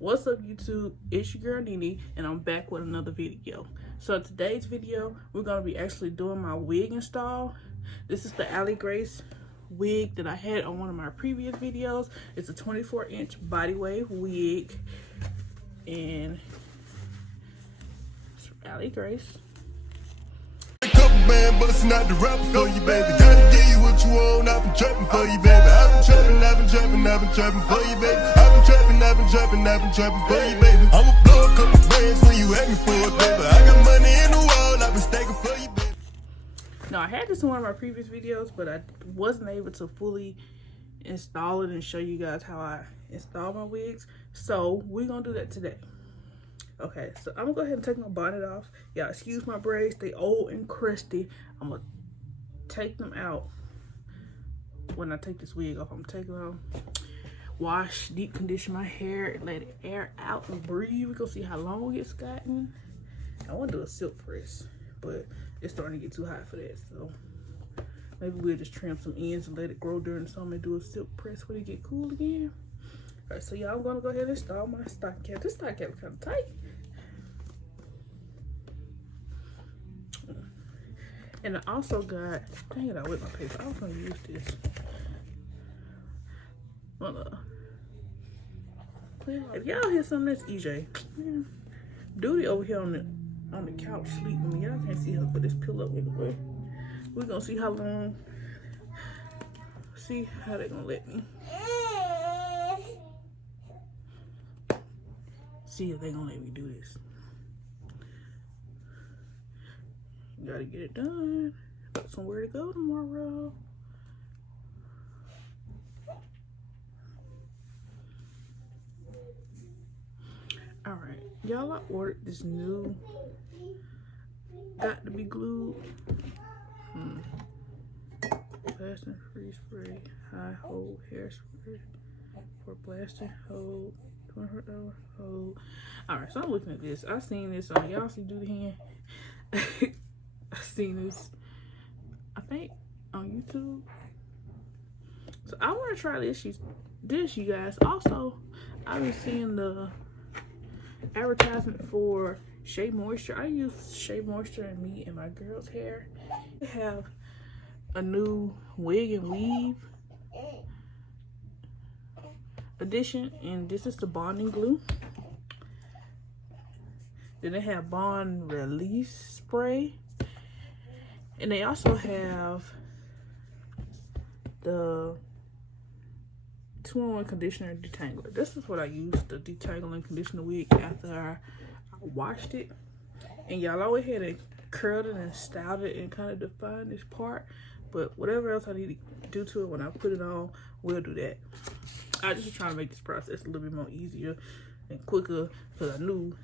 What's up YouTube, it's your girl Nene and I'm back with another video. So in today's video we're going to be actually doing my wig install. This is the Alley Grace wig that I had on one of my previous videos. It's a 24-inch body wave wig and it's from Alley Grace. Man, bustin' out the rapper for you, baby. Gotta give you what you want. I've been trapping for you, baby. I've been trapping for you, baby. I've been trapping for you, baby. I'ma blow a couple bands when you ask me for it, baby. I got money in the wall. I've been stacking for you, baby. Now I had this in one of my previous videos, but I wasn't able to fully install it and show you guys how I install my wigs. So we're gonna do that today. Okay, so I'm gonna go ahead and take my bonnet off. Y'all excuse my braids, they old and crusty. I'm gonna take them out when I take this wig off. I'm taking them, wash, deep condition my hair, and let it air out and breathe. We're gonna see how long it's gotten. I wanna do a silk press, but it's starting to get too hot for that. So maybe we'll just trim some ends and let it grow during the summer and do a silk press when it get cool again. All right, so y'all, I'm gonna go ahead and install my stocking cap. This stocking cap is kind of tight. And I also got, dang it, I whipped my paper. I was gonna use this. If y'all hear something, that's EJ. Duty over here on the couch sleeping with me. Y'all can't see her, but this pillow anyway. We're gonna see how long. See how they gonna let me. See if they gonna let me do this. Gotta get it done. Got somewhere to go tomorrow. Alright, y'all, I ordered this new got to be glued blasting free spray high hold hairspray for blasting hold $200 hold. Alright, so I'm looking at this. I seen this on y'all see do the hand. I seen this, I think, on YouTube. So I want to try this, you guys. Also, I've been seeing the advertisement for Shea Moisture. I use Shea Moisture in me and my girl's hair. They have a new wig and weave edition, and this is the bonding glue. Then they have bond release spray. And they also have the 2-in-1 conditioner and detangler. This is what I used to detangle and condition the wig after I washed it. And y'all, I went ahead and curled it and styled it and kind of defined this part. But whatever else I need to do to it when I put it on, we'll do that. I just was trying to make this process a little bit more easier and quicker because I knew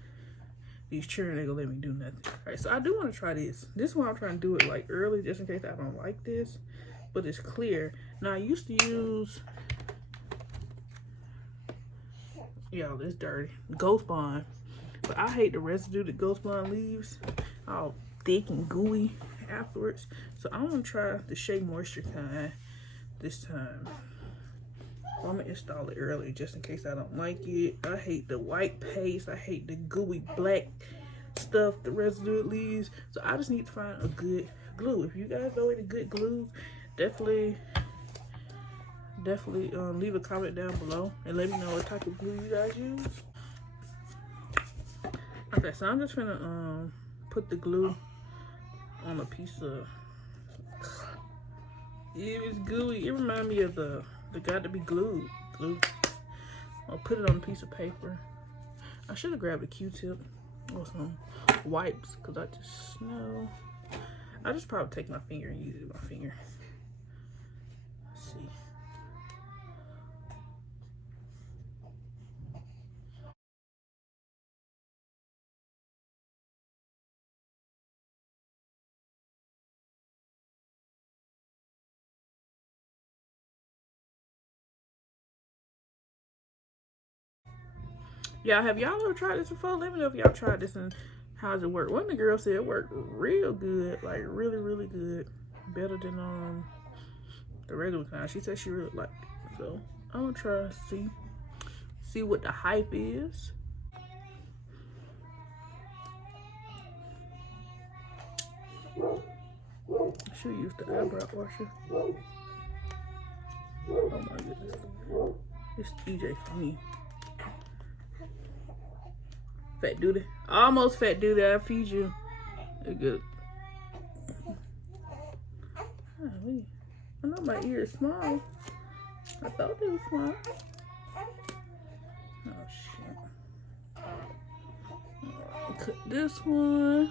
these children ain't gonna let me do nothing. All right, so I do want to try this. This one I'm trying to do it like early just in case I don't like this, but it's clear. Now I used to use, y'all, it's dirty, Ghost Bond, but I hate the residue that Ghost Bond leaves, all thick and gooey afterwards. So I'm gonna try the Shea Moisture kind this time. I'm gonna install it early just in case I don't like it. I hate the white paste. I hate the gooey black stuff, the residue it leaves. So I just need to find a good glue. If you guys know any good glues, definitely leave a comment down below and let me know what type of glue you guys use. Okay, so I'm just gonna put the glue on a piece of, it was gooey. It reminds me of the got to be glue. I'll put it on a piece of paper. I should have grabbed a Q-tip or some wipes because I just know. I just probably take my finger and use it with my finger. Let's see. Y'all, have y'all ever tried this before? Let me know if y'all tried this and how does it work. One of the girls said it worked real good, like really good, better than the regular kind. She said she really liked it, so I'm gonna try see see what the hype is. I should use the eyebrow washer. Oh my goodness. It's EJ for me. Fat duty. Almost fat duty. I feed you. They're good. Golly. I know my ear is small. I thought they were small. Oh shit. Cut this one.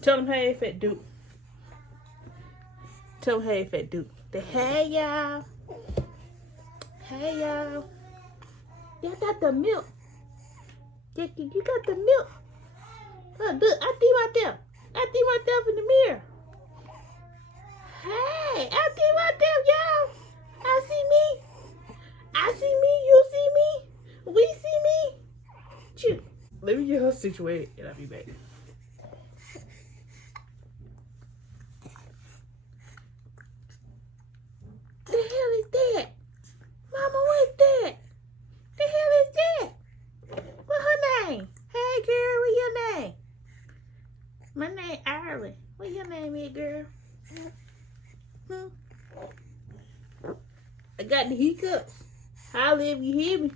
Tell them hey, fat dude. Tell them hey, fat dude. The hey, y'all. Hey, y'all. You got the milk. Jackie, you got the milk. Look, I see myself. I see myself in the mirror. Hey, I see myself, y'all. I see me. I see me. You see me. We see me. Shoot. Let me get her situated and I'll be back. The hell is that? Mama, what's that? The hell is that? What's her name? Hey, girl, what's your name? My name Ireland. What your name is, girl? I got the hiccups. Holla if you hear me.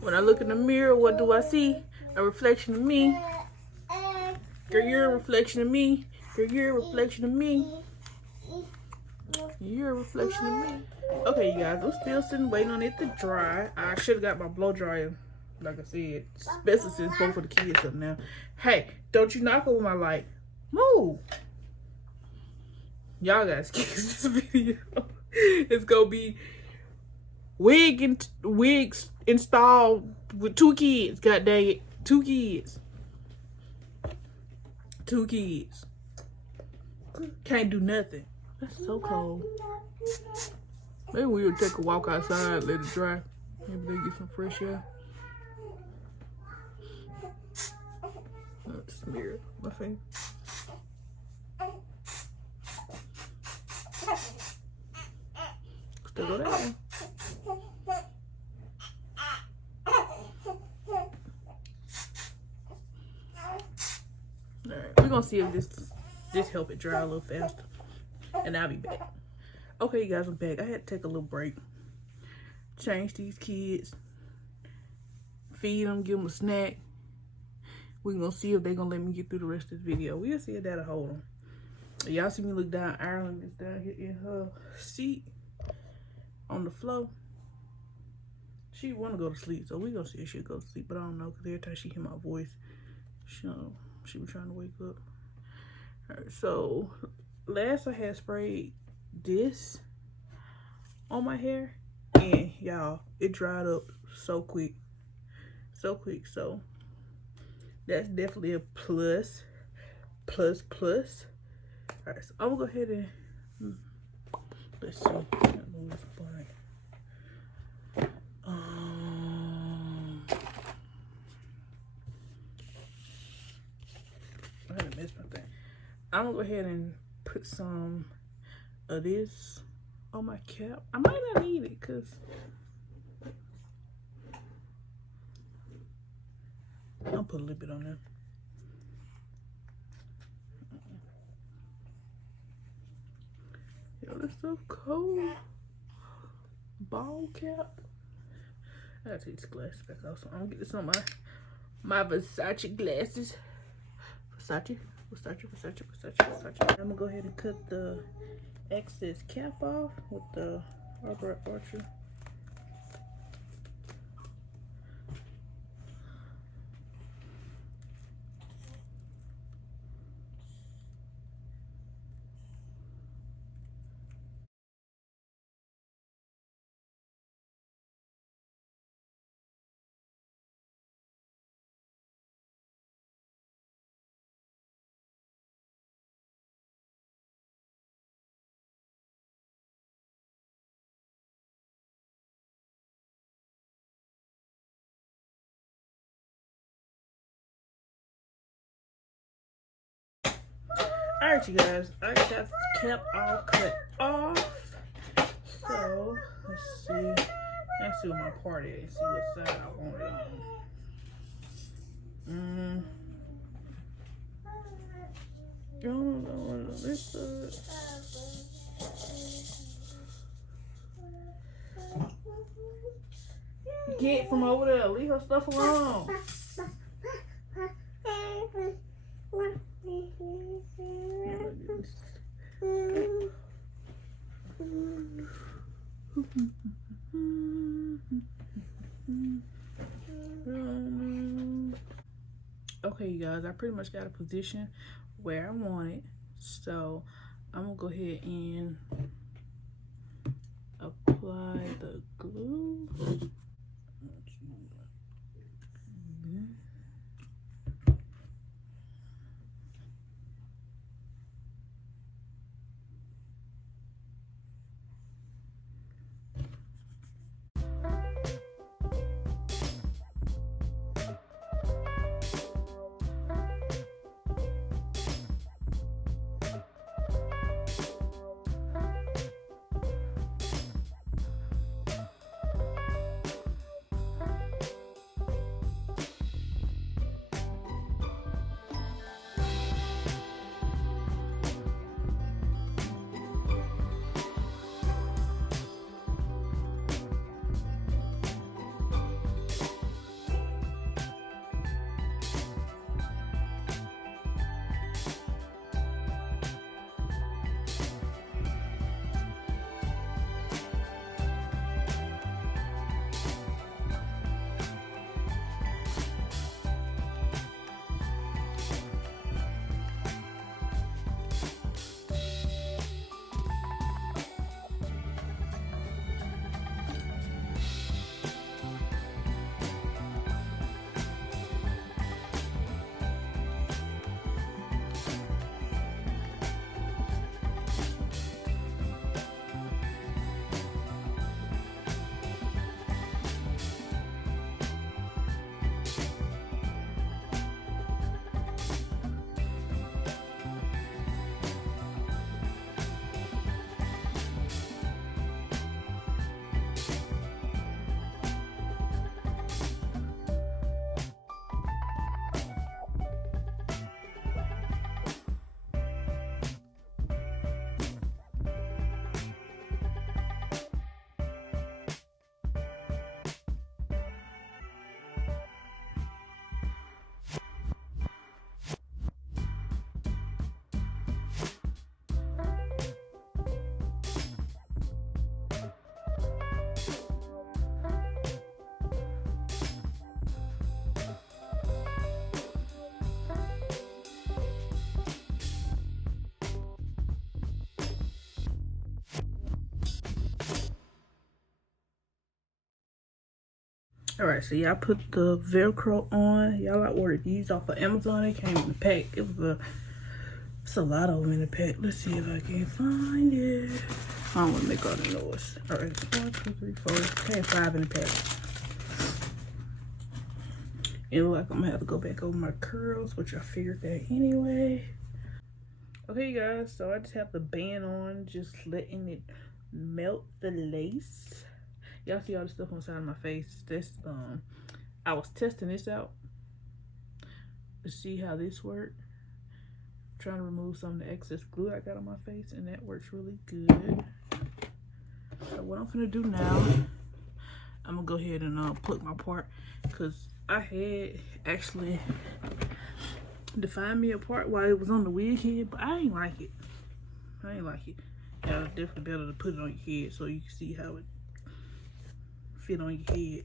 When I look in the mirror, what do I see? A reflection of me. Girl, you're a reflection of me. Girl, you're a reflection of me. You're a reflection of me. Okay, you guys, I'm still sitting waiting on it to dry. I should have got my blow dryer, like I said, especially since both of the kids up now. Hey, don't you knock over my light. Move. Y'all gotta skip this video. It's gonna be wigs installed with 2 kids. God dang it. 2 kids. 2 kids. Can't do nothing. That's so cold. Maybe we'll take a walk outside, let it dry. Maybe they get some fresh air. Smear it, my face. Still go down. Alright, we're gonna see if this help it dry a little faster. And I'll be back. Okay, you guys, I'm back. I had to take a little break. Change these kids. Feed them, give them a snack. We're gonna see if they're gonna let me get through the rest of the video. We'll see if that'll hold them. Y'all see me look down. Ireland is down here in her seat on the floor. She wanna go to sleep, so we gonna see if she'll go to sleep. But I don't know, because every time she hear my voice, she was trying to wake up. Alright, so last I had sprayed this on my hair, and y'all, it dried up so quick. So that's definitely a plus. All right, so I'm gonna go ahead and let's see. I had to miss my thing. I'm gonna go ahead and put some of this on my cap. I might not need it because I'll put a little bit on there. Yo, this so cold. Ball cap. I gotta take these glasses back off. So I'm gonna get this on my Versace glasses. Versace. I'm gonna go ahead and cut the excess cap off with the rubber archer. Alright, you guys, I got the cap all cut off. So let's see what my part is. See what side I want it on. I don't know on this side. Get from over there. Leave her stuff alone. Okay, you guys, I pretty much got a position where I want it, so I'm gonna go ahead and apply the glue. Alright, so y'all put the Velcro on. Y'all, I ordered these off of Amazon. They came in a pack. It's a lot of them in the pack. Let's see if I can find it. I don't want to make all the noise. Alright, 1, 2, 3, 4. Came 5 in the pack. It look like I'm gonna have to go back over my curls, which I figured that anyway. Okay, you guys, so I just have the band on, just letting it melt the lace. Y'all see all the stuff on the side of my face. This I was testing this out to see how this worked. Trying to remove some of the excess glue I got on my face, and that works really good. So what I'm gonna do now, I'm gonna go ahead and pluck my part, because I had actually defined me a part while it was on the wig head, but I ain't like it. Yeah, it's definitely better to put it on your head so you can see how it fit on your head.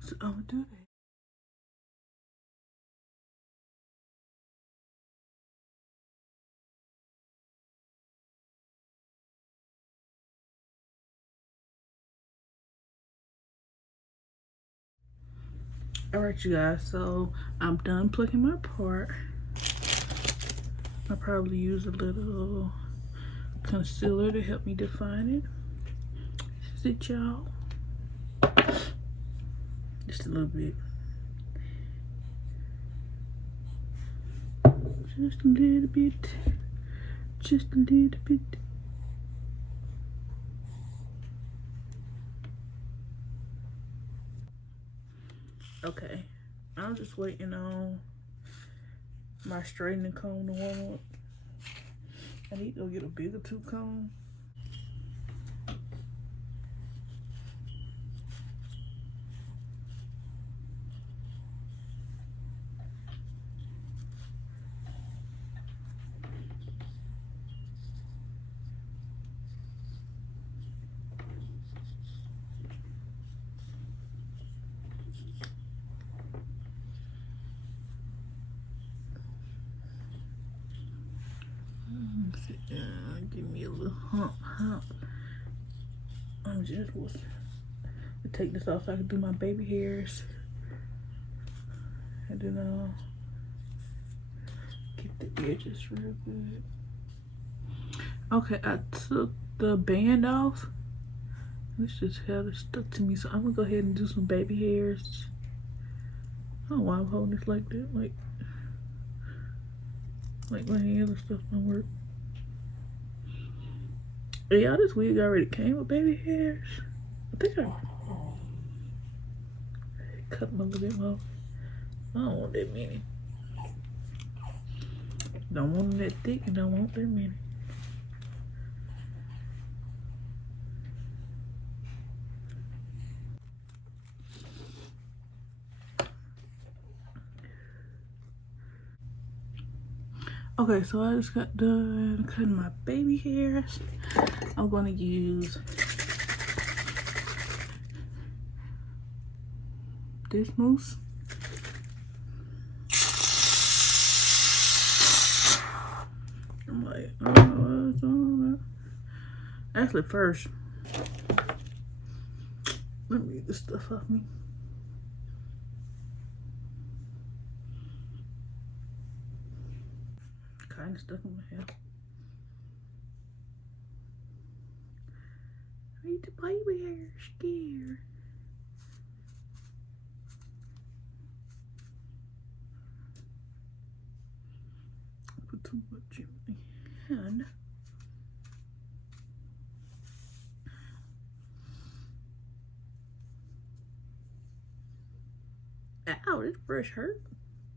So I'm gonna do that. Alright, you guys, so I'm done plucking my part. I'll probably use a little concealer to help me define it. Sit, y'all. Just a little bit. Just a little bit. Just a little bit. Okay, I'm just waiting on my straightening comb to warm up. I need to go get a bigger tooth comb. Give me a little hump. I'm just was to take this off so I can do my baby hairs, and then get the edges real good. Okay, I took the band off. This just held stuck to me, so I'm gonna go ahead and do some baby hairs. I don't know why I'm holding this like that, like my hands and stuff don't work. Yeah, this wig already came with baby hairs. I think I cut them a little bit more. I don't want that many. Don't want them that thick and don't want that many. Okay, so I just got done cutting my baby hairs. I'm gonna use this mousse. I'm like, oh, what's on that? Actually, first, let me get this stuff off me. Kind of stuck in my hair. Read the baby hair, scared. Put too much in my hand. Ow, this brush hurt.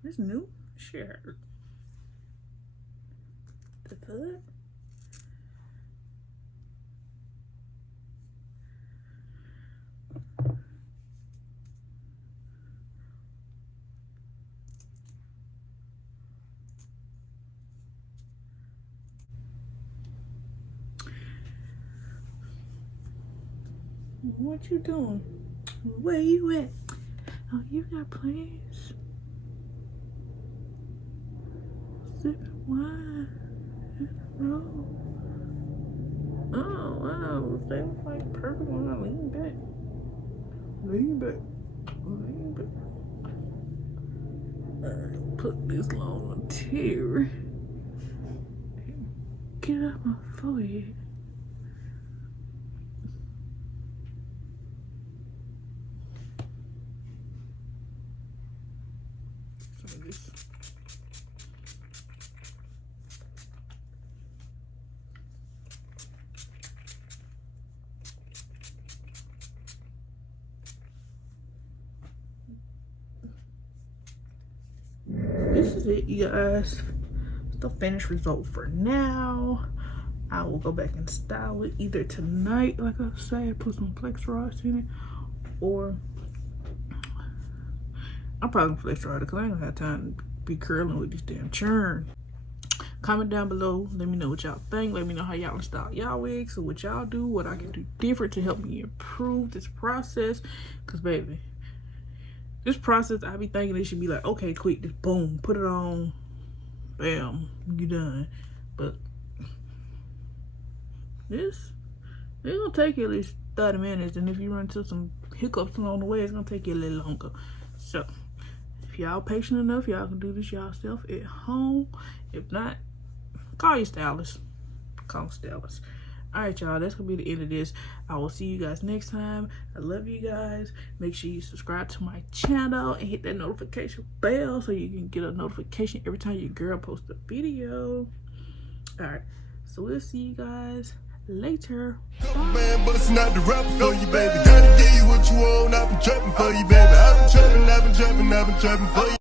This new shit hurt. The foot. What you doing? Where you at? Oh, you got plans? Sipping wine. Oh, wow. They was like perfect when I lean back. Lean back. Lean back. Put this long tear. Get out my forehead. This is it, you guys. It's the finished result for now. I will go back and style it either tonight, like I said, put some flex rods in it, or I'm probably gonna flex rod it because I ain't gonna have time to be curling with this damn churn. Comment down below, let me know what y'all think. Let me know how y'all style y'all wigs, or what y'all do, what I can do different to help me improve this process. Because baby, this process, I be thinking it should be like, okay, quick, just boom, put it on, bam, you done. But this, it's gonna take you at least 30 minutes, and if you run into some hiccups along the way, it's gonna take you a little longer. So if y'all patient enough, y'all can do this yourself at home. If not, call your stylist. Call stylist. All right, y'all, that's gonna be the end of this. I will see you guys next time. I love you guys. Make sure you subscribe to my channel and hit that notification bell so you can get a notification every time your girl posts a video. All right, so we'll see you guys later. Man, but it's not the rapper for you, baby. Gotta give you what you want. I've been trapping for you, baby. I've been trapping for you.